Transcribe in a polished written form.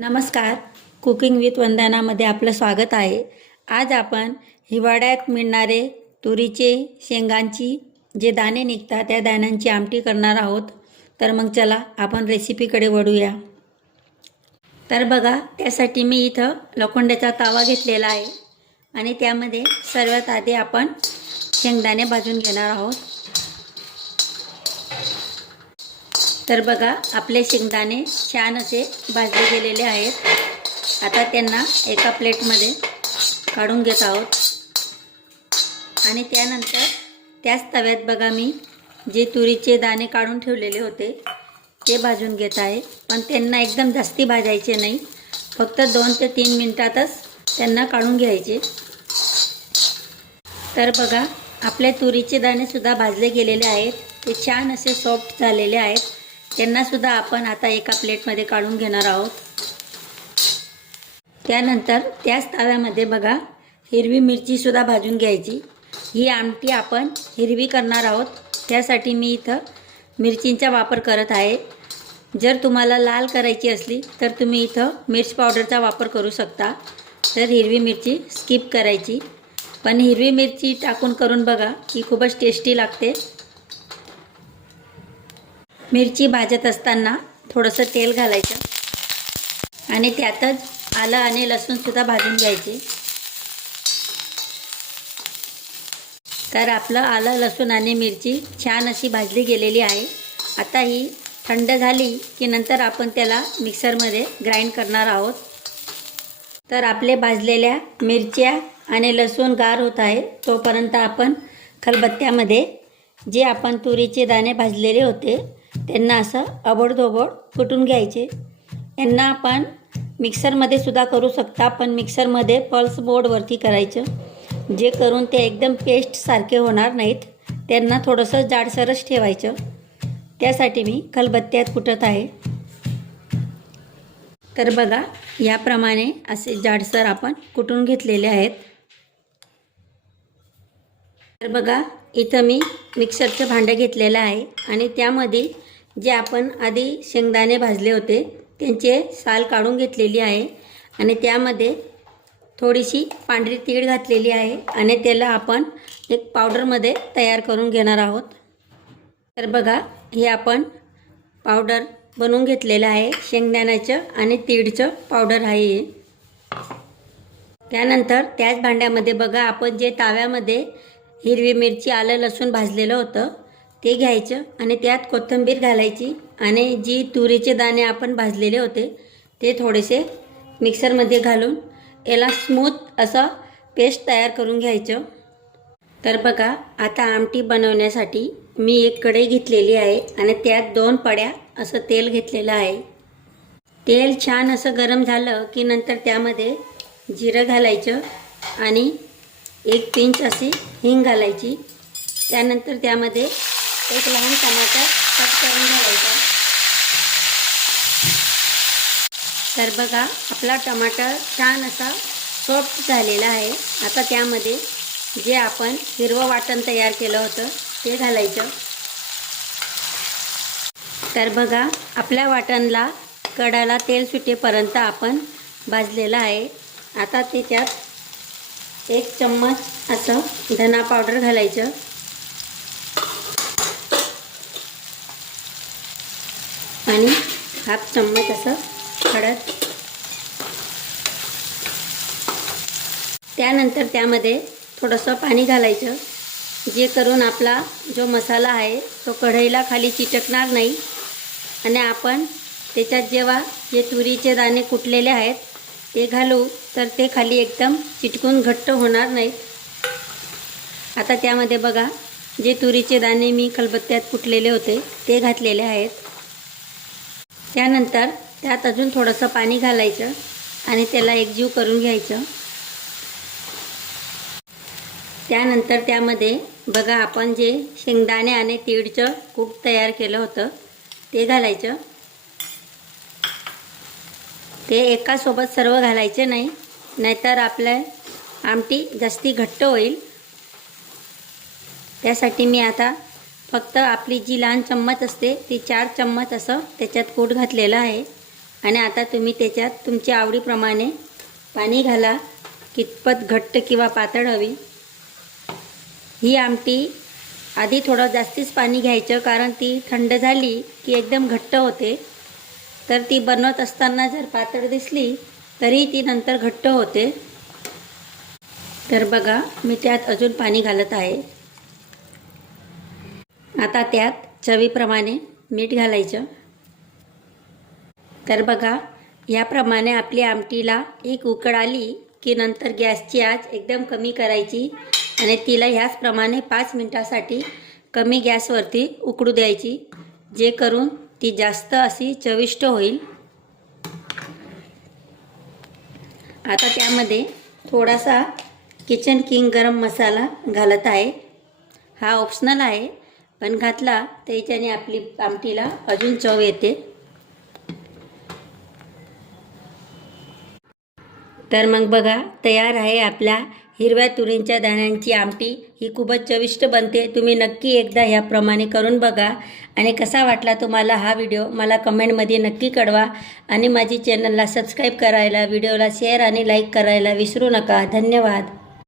नमस्कार. Cooking with वंदनामध्ये आपलं स्वागत आहे. आज आपण हिवाळ्यात मिळणारे तुरीचे शेंगांची जे दाणे निघतात त्या दाण्यांची आमटी करणार आहोत. तर मग चला आपण रेसिपीकडे वळूया. तर बघा, त्यासाठी मी इथं लोखंडाचा तवा घेतलेला आहे आणि त्यामध्ये सर्वात आधी आपण शेंगदाणे भाजून घेणार आहोत. तर बघा, आपले शेंगदाणे छान असे भाजले गेलेले आहेत. आता त्यांना एका प्लेटमध्ये काढून घेत आहोत आणि त्यानंतर त्याच तव्यात बघा मी जे तुरीचे दाणे काढून ठेवलेले होते ते भाजून घेत आहे. पण त्यांना एकदम जास्ती भाजायचे नाही, फक्त 2 ते 3 मिनिटातच त्यांना काढून घ्यायचे. तर बघा, आपले तुरीचे दाणेसुद्धा भाजले गेलेले आहेत. ते छान असे सॉफ्ट झालेले आहेत. त्यांनासुद्धा आपण आता एका प्लेटमध्ये काढून घेणार आहोत. त्यानंतर त्याच तव्यामध्ये बघा हिरवी मिरचीसुद्धा भाजून घ्यायची. ही आमटी आपण हिरवी करणार आहोत, त्यासाठी मी इथं मिरचींचा वापर करत आहे. जर तुम्हाला लाल करायची असली तर तुम्ही इथं मिर्च पावडरचा वापर करू शकता. तर हिरवी मिरची स्किप करायची, पण हिरवी मिरची टाकून करून बघा की खूपच टेस्टी लागते. मिरची भाजत असताना थोडंसं तेल घालायचं आणि त्यातच आलं आणि लसूणसुद्धा भाजून घ्यायचे. तर आपलं आलं, लसूण आणि मिरची छान अशी भाजली गेलेली आहे. आता ही थंड झाली की नंतर आपण त्याला मिक्सरमध्ये ग्राइंड करणार आहोत. तर आपले भाजलेल्या मिरच्या आणि लसूण गार होत आहे, तोपर्यंत आपण खलबत्त्यामध्ये जे आपण तुरीचे दाणे भाजलेले होते त्यांना असं अबोडधोबड कुटून घ्यायचे. यांना आपण मिक्सरमध्ये सुद्धा करू शकता, पण मिक्सरमध्ये पल्स मोडवरती करायचं, जे करून ते एकदम पेस्टसारखे होणार नाहीत. त्यांना थोडंसं जाडसरच ठेवायचं. त्यासाठी मी खलबत्त्यात कुटत आहे. तर बघा, याप्रमाणे असे जाडसर आपण कुटून घेतलेले आहेत. तर बघा, इथं मी मिक्सरचं भांडं घेतलेलं आहे आणि त्यामध्ये जे आपण आधी शेंगदाणे भाजले होते त्यांचे साल काढून घेतलेली आहे आणि त्यामध्ये थोडीशी पांढरी तीळ घातलेली आहे आणि त्याला आपण एक पावडरमध्ये तयार करून घेणार आहोत. तर बघा, हे आपण पावडर बनवून घेतलेलं आहे. शेंगदाण्याचं आणि तीळचं पावडर आहे. त्यानंतर त्याच भांड्यामध्ये बघा आपण जे ताव्यामध्ये हिरवी मिरची, आलं, लसूण भाजलेलं होतं ते घ्यायचं आणि त्यात कोथिंबीर घालायची आणि जी तुरीचे दाणे आपण भाजलेले होते ते थोडेसे मिक्सरमध्ये घालून याला स्मूथ असं पेस्ट तयार करून घ्यायचं. तर बघा, आता आमटी बनवण्यासाठी मी एक कढई घेतलेली आहे आणि त्यात 2 पड्या असं तेल घेतलेलं आहे. तेल छान असं गरम झालं की नंतर त्यामध्ये जिरं घालायचं आणि 1 पिंच अशी हिंग घालायची. त्यानंतर त्यामध्ये एक लहान टमाटर कट करून घालायचा. तर बघा, आपला टमाटर छान असा सॉफ्ट झालेला आहे. आता त्यामध्ये जे आपण हिरवं वाटण तयार केलं होतं ते घालायचं. तर बघा, आपल्या वाटणला कढाला तेल सुटेपर्यंत आपण भाजलेलं आहे. आता त्याच्यात 1 चम्मच असं धना पावडर घालायचं आणि 1/2 चम्मच असं हळद. त्यानंतर त्यामध्ये थोडंसं पाणी घालायचं, जे करून आपला जो मसाला आहे तो कढईला खाली चिटकणार नाही आणि आपण त्याच्यात जेव्हा जे तुरीचे दाणे कुटलेले आहेत ते घालू तर ते खाली एकदम चिटकून घट्ट होणार नाहीत. आता त्यामध्ये बघा जे तुरीचे दाणे मी खलबत्त्यात कुटलेले होते ते घातलेले आहेत. त्यानंतर त्यात अजून थोडंसं पाणी घालायचं आणि त्याला एकजीव करून घ्यायचं. त्यानंतर त्यामध्ये बघा आपण जे शेंगदाणे आणि तीळचं कूट तयार केलं होतं ते घालायचं. ते एकासोबत सर्व घालायचे नाही, नाहीतर आपल्या आमटी जास्ती घट्ट होईल. त्यासाठी मी आता फक्त आपली जी लहान चम्मच असते ती 4 चम्मच असं त्याच्यात कूट घातलेलं आहे आणि आता तुम्ही त्याच्यात तुमच्या आवडीप्रमाणे पाणी घाला, कितपत घट्ट किंवा पातळ हवी. ही आमटी आधी थोडं जास्तीच पाणी घ्यायचं, कारण ती थंड झाली की एकदम घट्ट होते. तर ती बनवत असताना जर पातळ दिसली तरी ती नंतर घट्ट होते. तर बघा, मी त्यात अजून पाणी घालत आहे. आता त्यात चवीप्रमाणे मीठ घालायचं. तर बघा, याप्रमाणे आपली आमटीला एक उकळ आली की नंतर गॅसची आच एकदम कमी करायची आणि तिला ह्याचप्रमाणे 5 मिनिटासाठी कमी गॅसवरती उकडू द्यायची, जे करून ती जास्त अशी चविष्ट होईल. आता त्यामध्ये थोडासा किचन किंग गरम मसाला घालत आहे. हा ऑप्शनल आहे, पण घातला त्याच्याने आपली आमटीला अजून चव येते. तर मग बघा, तयार आहे आपल्या हिरव्या तुरींच्या दाण्यांची आमटी. ही खूपच चविष्ट बनते. तुम्ही नक्की एकदा ह्याप्रमाणे करून बघा. आणि कसा वाटला तुम्हाला हा व्हिडिओ मला कमेंटमध्ये नक्की कळवा. आणि माझी चॅनलला सबस्क्राईब करायला, व्हिडिओला शेअर आणि लाईक करायला विसरू नका. धन्यवाद.